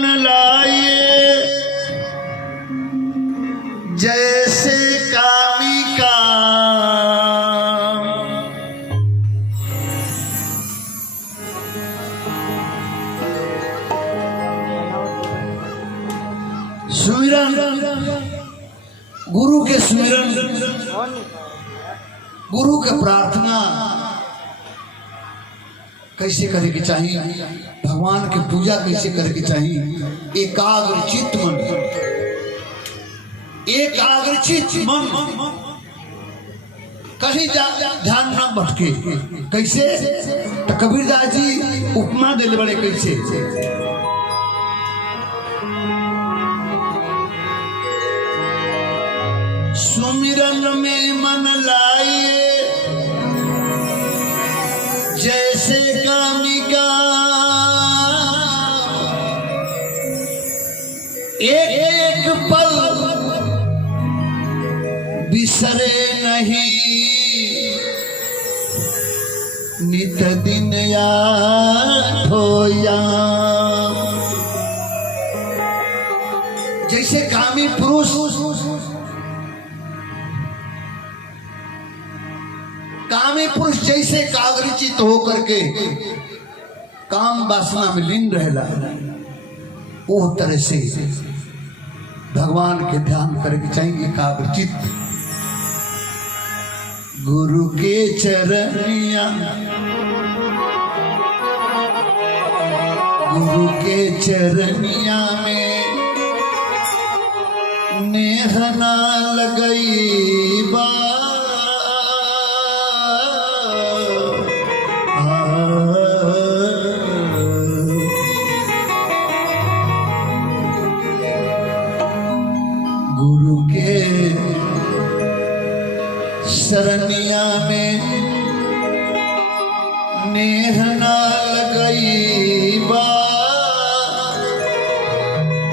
मन लाइए जैसे कामी काम। सुमिरन गुरु के सुमिरन, गुरु के प्रार्थना कैसे करे के चाहिए, भगवान के पूजा कैसे करे के चाहिए। एकाग्रचित मन, एकाग्रचित मन, कहीं ध्यान न भटके। कैसे तो कबीरदास जी उपमा दिल बड़े कैसे, सुमिरन में मन लाइए जैसे कामिका, एक एक पल बिसरे नहीं, नित दिन याद हो याद। जैसे कामी पुरुष, कामी पुरुष जैसे एकाग्रचित होकर के काम वासना में लीन रहेला, वो तरह से भगवान के ध्यान करके चाहिए एकाग्रचित। गुरु के चरनिया, गुरु के चरनिया में नेह ना लगई बा, गुरु के शरणिया में नेह ना लगई बा,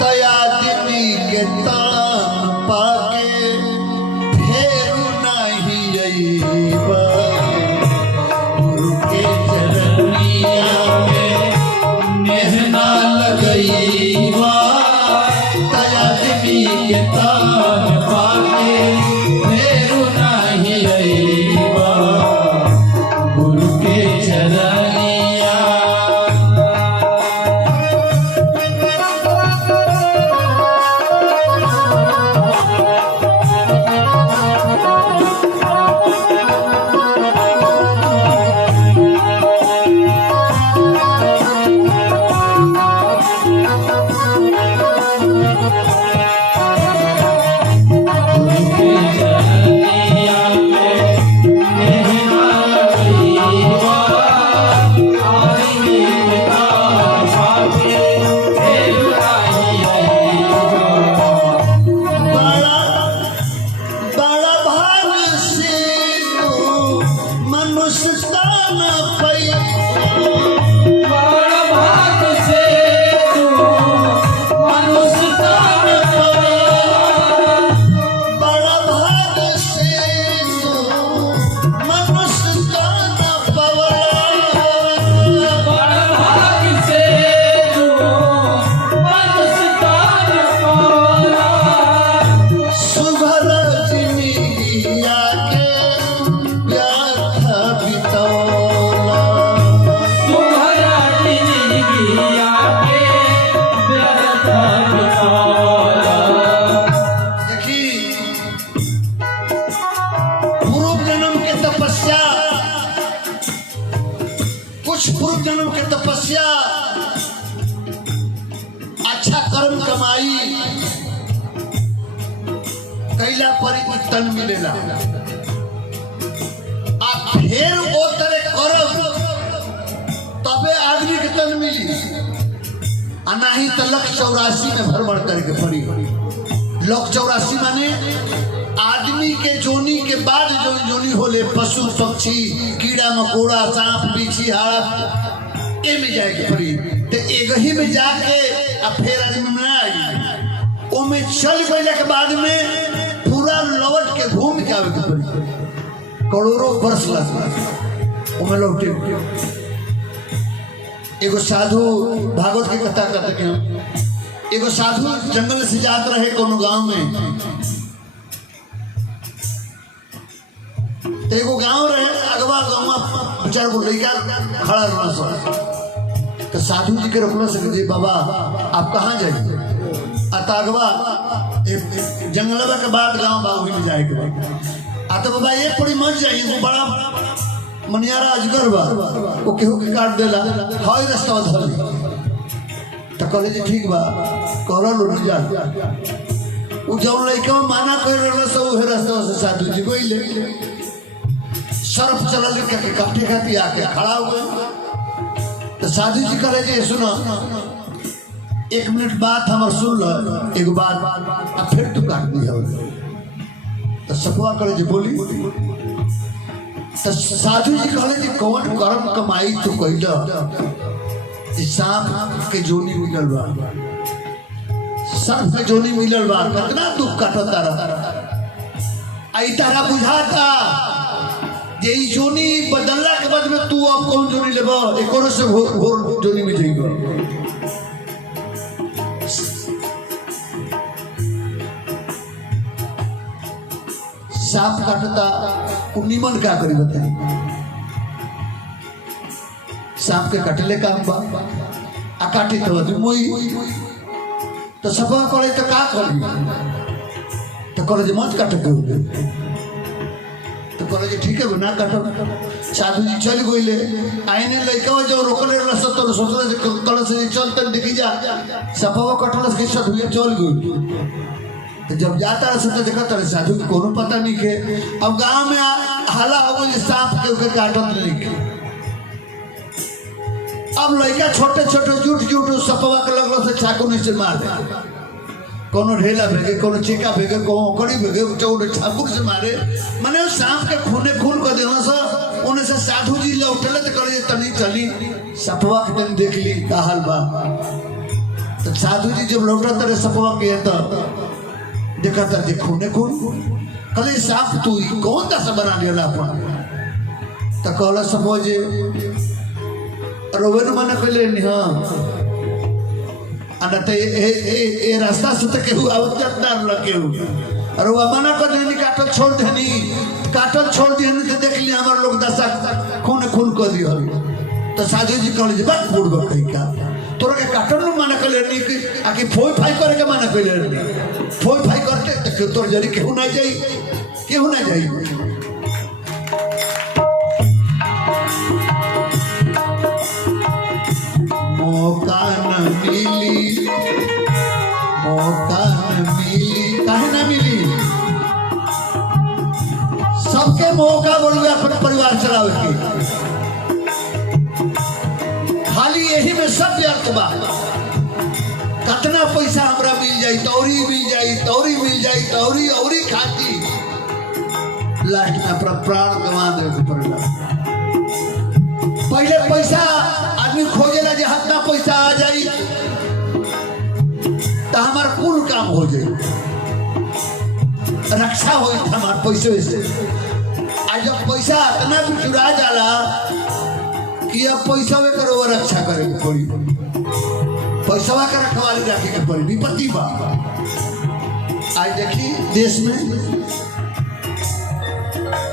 तयादिनी के तान पाके फेरू नहीं अईबा। गुरु के चरणिया में नेह ना लगई बा, तयादिनी के तान पाके फेरू नहीं अईबा। गुरु के चरणिया, पूर्व जन्म के तपस्या, अच्छा कर्म कमाई कैला परिवर्तन मिलेला। आ फिर वो तरह करब तबे आदमी के तन मिली, आ नहीं तो लख 84 में भरभर करके पड़ी। लख 84 माने आदमी के जोनी के बाद जो जोनी होले, पशु पक्षी कीड़ा मकोड़ा सांप बिच्छी हाड़ा ए में जाए के पड़ी। तो एक ही में जाके अब फिर आदमी में आई, वो में चल गए के बाद में पूरा लौट के घूम के आवे के पड़ी। करोड़ों वर्ष लगा वो में लौटे। एगो साधु भागवत की कथा करते एगो साधु जंगल से जात रहे कोनो गांव में। तो एगो गांव रहे, अगवा गांव में चार गो लड़का खड़ा रहना सब। तो साधु जी के रोकना से जी बाबा आप कहाँ जाइए? अगवा जंगलवा के बाद गांव बाबू में जाए के बाद तो बाबा एक पड़ी मच जाइए, वो बड़ा मनियारा अजगर बा, वो केहू के काट देला, हाई रास्ता धर तो कहले जी ठीक बा, कहला लोग जा वो जौन लड़का माना कर रहा सब उहे रास्ता से साधु जी कोई ले सर्फ चलल के काटे खाती आके खड़ा हो गए। तो साधु जी कहले जी सुनो एक मिनट बात हमार सुन लो, एक बात अब फिर तू काट दिया। तो सपवा करे जी बोली। तो साधु जी कहले जी कौन कर्म कमाई तू कहल? सांप के जोनी मिलल बा, सांप के जोनी मिलल बा, कितना दुख काटता रहा। आई तारा बुझाता जे जोनी बदलला के बाद में तू अब कौन जोनी लेबा? एक और से घोर जोनी में जाइबा। सांप काटता निमन का करी बताई? सांप के कटले काम बा आ काटी तो मोई। तो सपा करे तो का करी? तो करे मत काट के हो। तो करे जी ठीक है ना काटो। साधु जी चल गइले, आइने लइका जो रोकले रस तो सोचले जे कल से चलते देखी जा सपा कटलस के साधु चल गइल। तो जब जाता रहा तो देखा तरह साधु को कोनो पता नहीं के। अब गांव में हाला हो गई सांप के ऊपर काटत नहीं के। अब लड़का छोटे छोटे जुट जुट सपवा के लगलो से चाकू नीचे मार दे, कोनो ढेला भेगे, कोनो चेका भेगे, कोनो कड़ी भेगे, चौड़े चाकू से मारे। माने सांप के खूने खून कर देना सा। उन्हें से साधु जी लौटले तो करे तनी चली सपवा के तन देख ली का हाल बा। तो साधु जी जब लौटा तरह सपवा के तो देखा था देखो ने खून कले सांप तू कौन सा बना लिया अपन? तो कहला समझे रोवन मन कहले हां अन ते ए रास्ता से तो केहू आवत ना लकेहू और वो मना कर देनी काटल छोड़ देनी, काटल छोड़ देनी तो देख लिया हमारे लोग दशा खून खून कर दियो। तो साधु जी कहले जी बात फूट गई का तोरा के काटल न मना कहले नी कि आके फोई फाई करे के मना कहले नी। फोई फाई करते तो तोर जरी केहू ना जाई, केहू ना जाई। मौका न मिली, मौका न मिली, काहे ना मिली? सबके मौका बोलवे अपन परिवार चलावे के, खाली यही में सब व्यर्थ बा। कितना पैसा हमरा मिल जाई, तौरी मिल जाई, तौरी मिल जाई, तौरी औरी खाती लास्ट में अपना प्राण गंवा दे पड़ेगा। पहले पैसा आदमी खोजेला जे हतना पैसा आ जाई तो हमार कुल काम हो जाए, रक्षा हो हमार पैसे से। आज जब पैसा इतना भी चुरा जाला कि अब पैसा वे करो वो रक्षा करे के पड़ी, पैसा का रखवाली रखे के पड़ी, विपत्ति बा। आज देखी देश में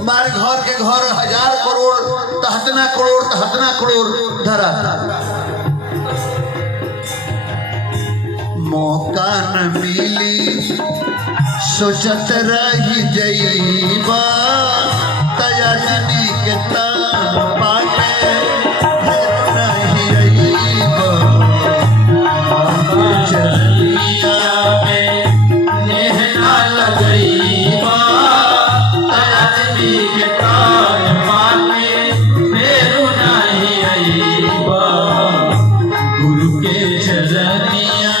हमारे घर के घर 1000 करोड़ तहतना करोड़ तहतना करोड़ धरा था। मौका न मिली सोचत रही जईबा तयजनी के पाटे नहीं अईबा चलिया में नेहना लगईबा तयजनी के पाटे मेरू नहीं अईबा गुरु के चरनिया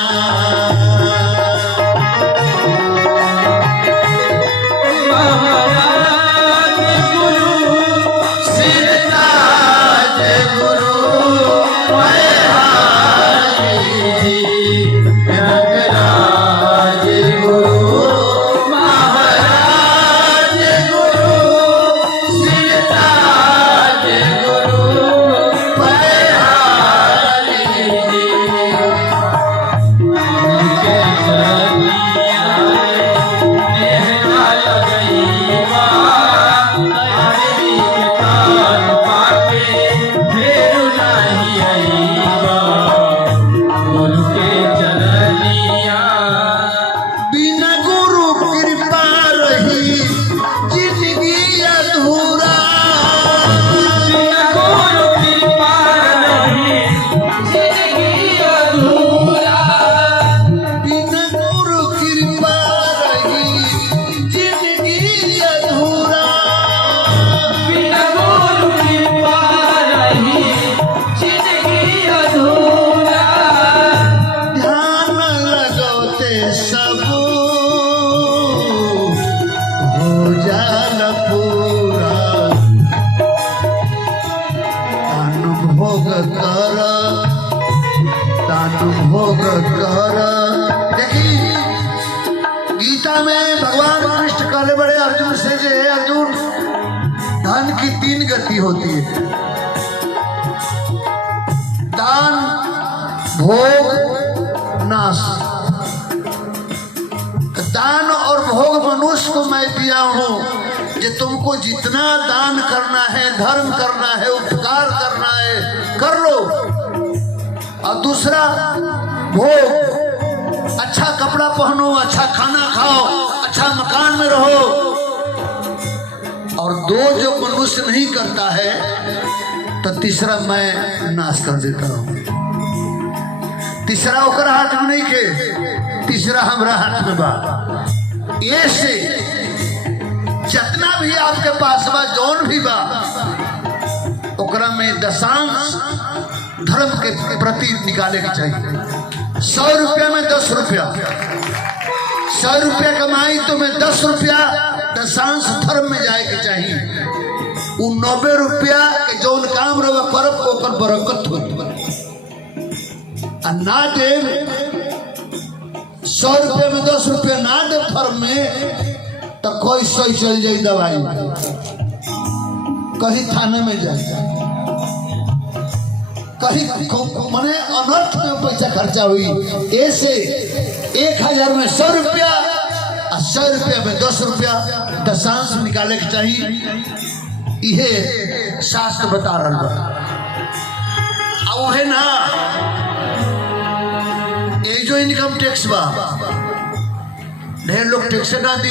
गुरु से जे है अर्जुन, धन की 3 गति होती है, दान, भोग, नाश। दान और भोग मनुष्य को मैं दिया हूं कि तुमको जितना दान करना है, धर्म करना है, उपकार करना है, कर लो। और दूसरा भोग, अच्छा कपड़ा पहनो, अच्छा खाना खाओ, अच्छा मकान में रहो। और 2 जो मनुष्य नहीं करता है तो तीसरा मैं नाश कर देता हूं। तीसरा ओकर हाथ में नहीं के, तीसरा हमरा हाथ में बा। ये से जितना भी आपके पास बा, जौन भी बा, ओकरा में दशांश धर्म के प्रति निकाले के चाहिए। 100 रुपया में 10 रुपया, 100 रुपया कमाई तो मैं 10 रुपया दशांश धर्म में जाए के चाहिए। वो 90 रुपया के जौन काम रहे करब ओकर बरकत हो। ना दे 100 रुपया में 10 रुपया ना दे धर्म में तो कोई सही चल जाए, दवाई कहीं थाने में जाए, कहीं माने अनर्थ में पैसा खर्चा हुई। ऐसे 1000 में 100 रुपया और 100 रुपया में 10 रुपया दशांश निकाले के चाहिए। यह शास्त्र बता रहा है ना। ये जो इनकम टैक्स बा, ढेर लोग टैक्स ना दी,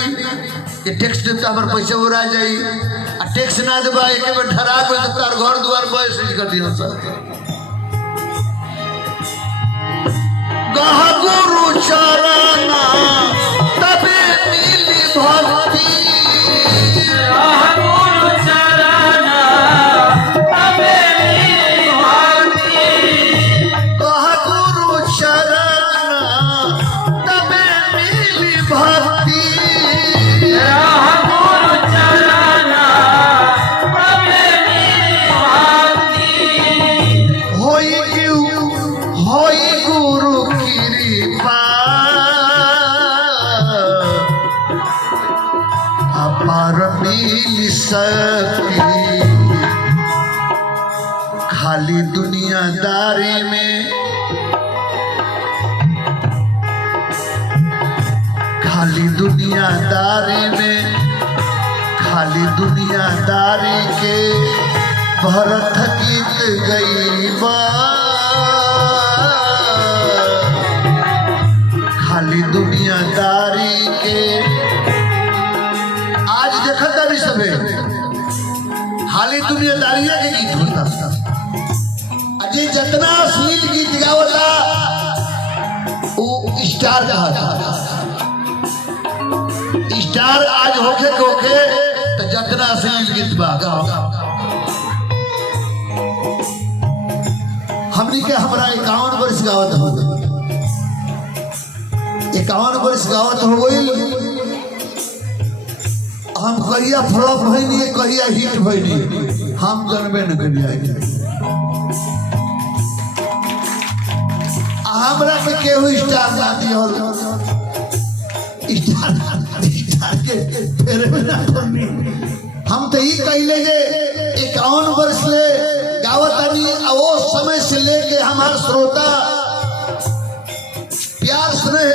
ये टैक्स देता हमारे पैसा उड़ा जाई। आ टैक्स ना देबा एक बार ठहरा के तार घर द्वार बस कर दियो सर। गह गुरु चरना तबे मिली भक्ति, खाली दुनियादारी में, खाली दुनियादारी में, खाली दुनियादारी के भरत गीत गई बा। खाली दुनियादारी के आज देखता भी सबे खाली दुनियादारी के गीत होता। अजय जितना अश्लील गीत गावला वो स्टार कहा था। स्टार आज होके तो जितना अश्लील गीत गाओ। हमने के हमारा 51 वर्ष गावत हो गई, 51 वर्ष गावत हो गई। हम कहिया फ्लॉप भइनी, कहिया हिट भइनी, हम जनबे न करिया। हमरा पे केहू स्टार ना दिहल, स्टार के फेरे में ना पड़नी। हम तो ही कहले जे 51 वर्ष ले गावतानी, वो समय से लेके हमारे श्रोता प्यार स्नेह